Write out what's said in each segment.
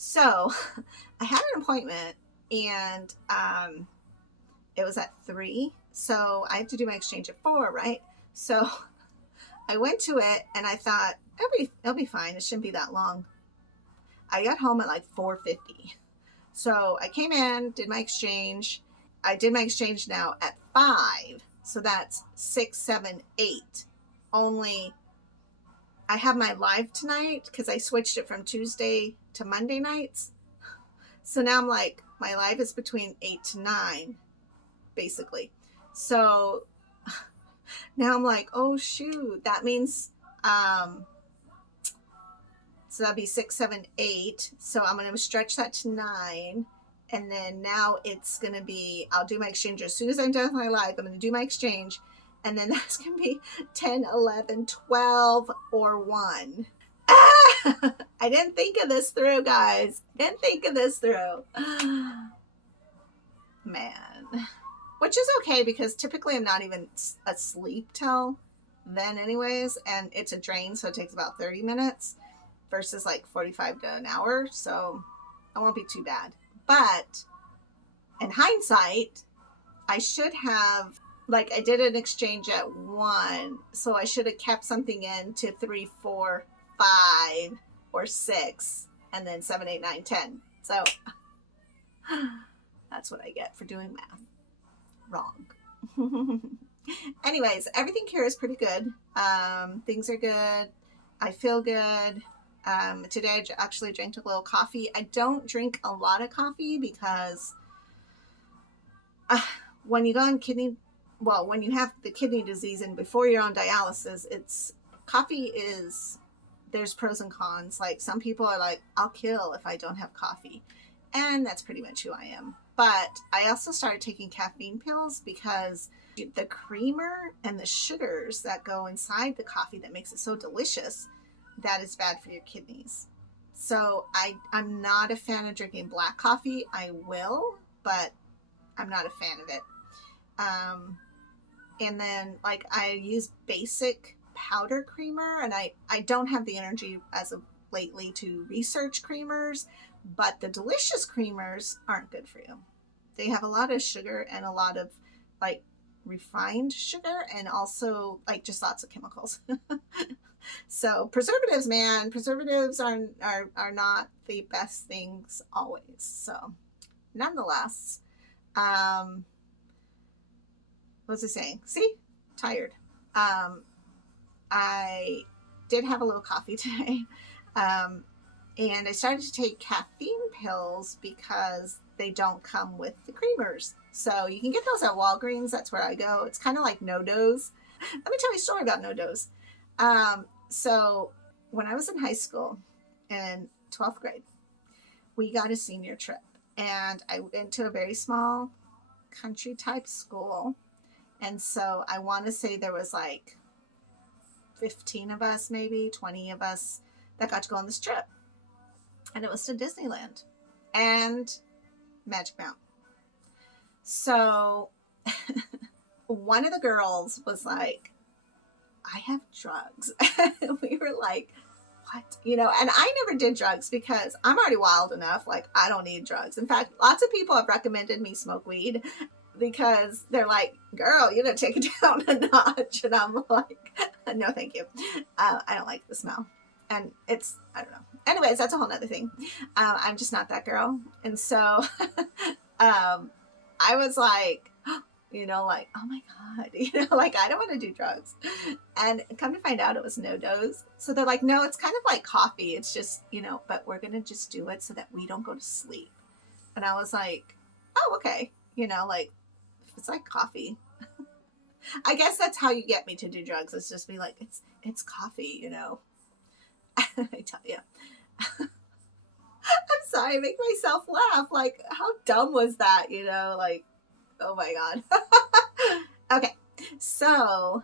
So I had an appointment and it was at 3. So I have to do my exchange at 4, right? So I went to it and I thought it'll be fine. It shouldn't be that long. I got home at like 4:50. So I came in, did my exchange. I did my exchange now at 5. So that's 6, 7, 8. Only I have my live tonight because I switched it from Tuesday to Monday nights. So now I'm like, my live is between 8 to 9, basically. So now I'm like, oh shoot, that means so that'd be 6, 7, 8. So I'm going to stretch that to 9. And then now it's going to be, I'll do my exchange as soon as I'm done with my live. I'm going to do my exchange. And then that's going to be 10, 11, 12, or 1. Ah! I didn't think of this through, guys. Didn't think of this through. Man. Which is okay because typically I'm not even asleep till then anyways. And it's a drain, so it takes about 30 minutes versus like 45 to an hour. So it won't be too bad. But in hindsight, I should have, like, I did an exchange at 1. So I should have kept something in to 3, 4, 5, or 6, and then 7, 8, 9, 10. So that's what I get for doing math wrong. Anyways, everything here is pretty good. Things are good. I feel good. Today I actually drank a little coffee. I don't drink a lot of coffee because when you go on when you have the kidney disease and before you're on dialysis, there's pros and cons. Like some people are like, I'll kill if I don't have coffee. And that's pretty much who I am. But I also started taking caffeine pills because the creamer and the sugars that go inside the coffee that makes it so delicious, that is bad for your kidneys. So I'm not a fan of drinking black coffee. I will, but I'm not a fan of it. And then like I use basic powder creamer, and I don't have the energy as of lately to research creamers, but the delicious creamers aren't good for you. They have a lot of sugar and a lot of like refined sugar and also like just lots of chemicals. So preservatives, man, preservatives are not the best things always. So nonetheless, what was I saying? See, tired. I did have a little coffee today. And I started to take caffeine pills because they don't come with the creamers. So you can get those at Walgreens. That's where I go. It's kind of like No-Dose. Let me tell you a story about No-Dose. So when I was in high school in 12th grade, we got a senior trip. And I went to a very small country type school. And so I want to say there was like 15 of us, maybe 20 of us that got to go on this trip. And it was to Disneyland and Magic Mountain. So one of the girls was like, I have drugs. We were like, what? And I never did drugs because I'm already wild enough. Like, I don't need drugs. In fact, lots of people have recommended me smoke weed because they're like, girl, you gotta take it down a notch. And I'm like, no, thank you. I don't like the smell. And I don't know. Anyways, that's a whole nother thing. I'm just not that girl. And so I was like, like, oh my God, like I don't want to do drugs. And come to find out it was No-Dose. So they're like, no, it's kind of like coffee. It's just, but we're going to just do it so that we don't go to sleep. And I was like, oh, okay. Like if it's like coffee, I guess that's how you get me to do drugs. It's just be like, it's coffee, I tell you. I'm sorry, I make myself laugh. Like, how dumb was that, like, oh my God. Okay, so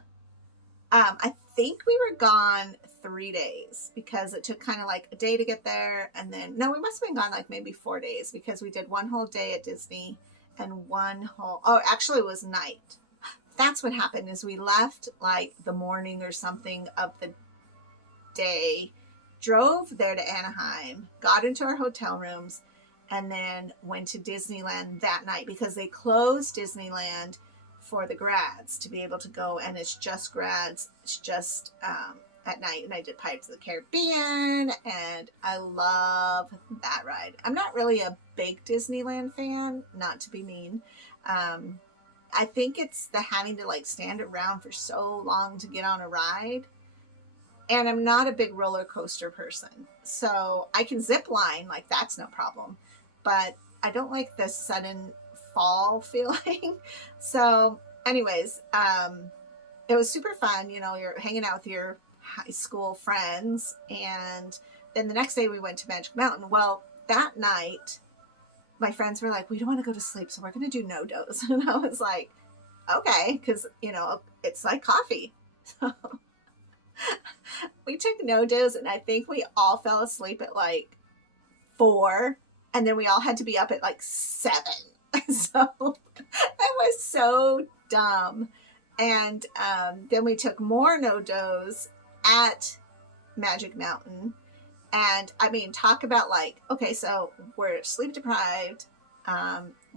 I think we were gone 3 days because it took kind of like a day to get there. And then, no, we must have been gone like maybe 4 days because we did one whole day at Disney and actually it was night. That's what happened is we left like the morning or something of the day, drove there to Anaheim, got into our hotel rooms, and then went to Disneyland that night because they closed Disneyland for the grads to be able to go, and it's just grads. It's just at night, and I did Pirates of the Caribbean, and I love that ride. I'm not really a big Disneyland fan, not to be mean. I think it's the having to like stand around for so long to get on a ride. And I'm not a big roller coaster person. So I can zip line, like that's no problem. But I don't like the sudden fall feeling. So anyways, it was super fun. You know, you're hanging out with your high school friends. And then the next day we went to Magic Mountain. Well, that night, my friends were like, we don't want to go to sleep, so we're going to do no-dos. And I was like, okay, because, you know, it's like coffee. So we took no-dos, and I think we all fell asleep at like 4, and then we all had to be up at like 7. So that was so dumb. And then we took more no-dos at Magic Mountain. And I mean, talk about like, okay, so we're sleep deprived,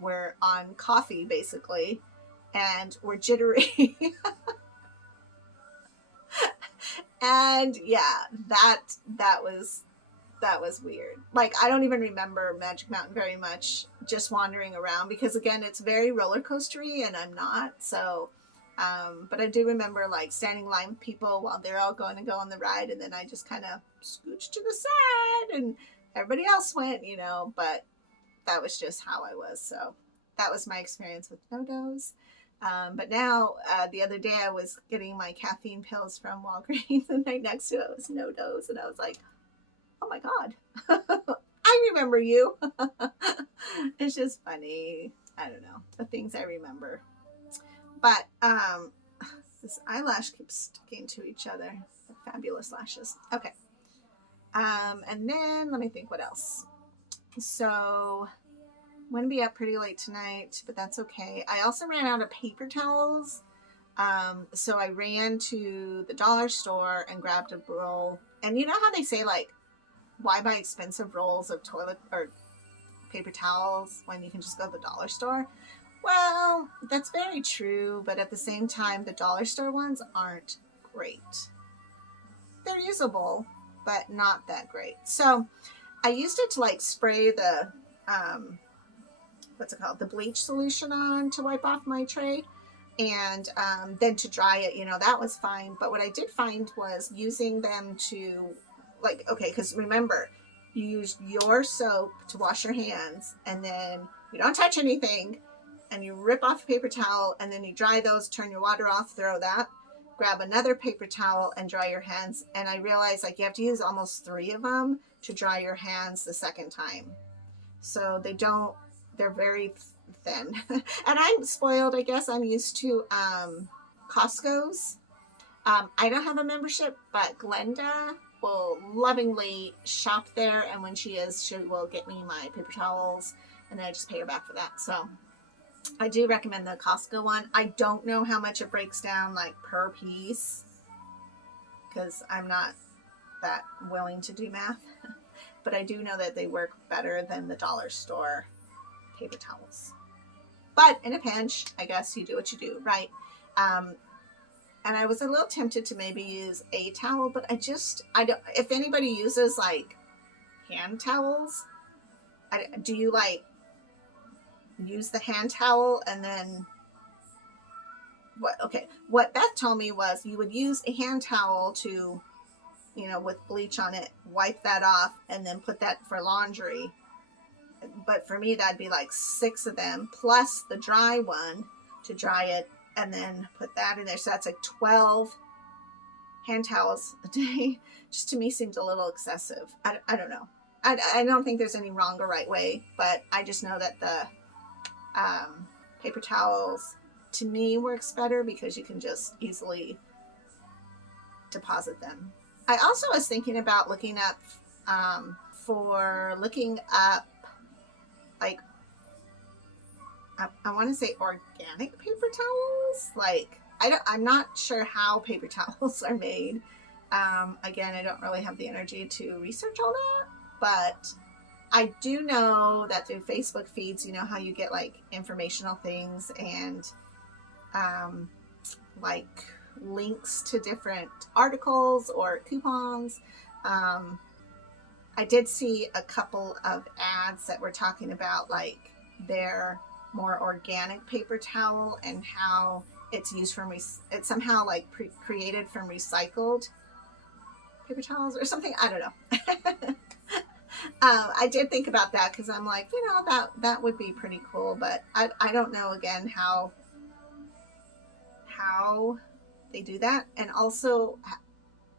we're on coffee basically, and we're jittery. And yeah, that was weird. Like, I don't even remember Magic Mountain very much, just wandering around, because again, it's very roller coastery and I'm not. So but I do remember like standing in line with people while they're all going to go on the ride, and then I just kind of scooched to the side and everybody else went, you know, but that was just how I was. So that was my experience with no-dos. But now, the other day I was getting my caffeine pills from Walgreens, and right next to it was no-dos, and I was like, oh my God, I remember you. It's just funny. I don't know, the things I remember. But this eyelash keeps sticking to each other. Fabulous lashes. Okay. And then let me think what else. So I'm going to be up pretty late tonight, but that's okay. I also ran out of paper towels. So I ran to the dollar store and grabbed a roll. And you know how they say, like, why buy expensive rolls of toilet or paper towels when you can just go to the dollar store? Well, that's very true, but at the same time, the dollar store ones aren't great. They're usable, but not that great. So I used it to like spray the, what's it called? The bleach solution on to wipe off my tray. And then to dry it, you know, that was fine. But what I did find was using them to, like, okay, because remember, you use your soap to wash your hands, and then you don't touch anything, and you rip off a paper towel, and then you dry those, turn your water off, throw that, grab another paper towel and dry your hands. And I realized like you have to use almost 3 of them to dry your hands the second time. So they're very thin. And I'm spoiled, I guess. I'm used to Costco's. I don't have a membership, but Glenda will lovingly shop there, and when she will get me my paper towels, and then I just pay her back for that. So I do recommend the Costco one. I don't know how much it breaks down like per piece, because I'm not that willing to do math. But I do know that they work better than the dollar store paper towels. But in a pinch, I guess you do what you do, right? And I was a little tempted to maybe use a towel, but I don't, if anybody uses like hand towels, do you like use the hand towel and then what Beth told me was you would use a hand towel to, you know, with bleach on it, wipe that off, and then put that for laundry. But for me, that'd be like 6 of them plus the dry one to dry it, and then put that in there. So that's like 12 hand towels a day. Just to me seems a little excessive. I don't know. I don't think there's any wrong or right way, but I just know that the paper towels to me works better because you can just easily deposit them. I also was thinking about looking up like I want to say organic paper towels. Like I'm not sure how paper towels are made. Again, I don't really have the energy to research all that, but I do know that through Facebook feeds, you know how you get like informational things and um, like links to different articles or coupons. Um, I did see a couple of ads that were talking about like their more organic paper towel and how it's used from it's somehow like created from recycled paper towels or something. I don't know. I did think about that because I'm like, you know, that would be pretty cool, but I don't know again how they do that, and also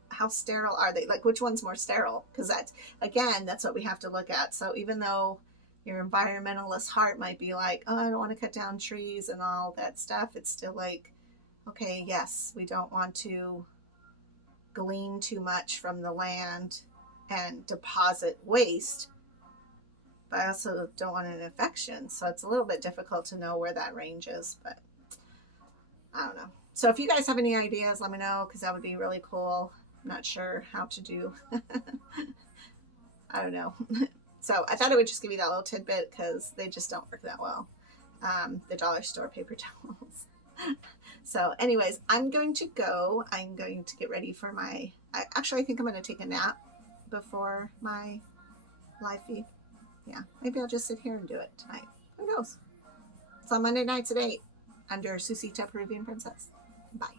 how sterile are they? Like, which one's more sterile? Because that's, again, that's what we have to look at. So even though your environmentalist heart might be like, oh, I don't want to cut down trees and all that stuff, it's still like, okay, yes, we don't want to glean too much from the land and deposit waste, but I also don't want an infection. So it's a little bit difficult to know where that range is, but I don't know. So if you guys have any ideas, let me know, because that would be really cool. I'm not sure how to do. I don't know. So I thought I would just give you that little tidbit because they just don't work that well. The dollar store paper towels. So anyways, I'm going to go. I'm going to get ready for my, actually I think I'm going to take a nap before my live feed. Yeah, maybe I'll just sit here and do it tonight. Who knows? It's on Monday nights at 8 under Susita Peruvian Princess. Bye.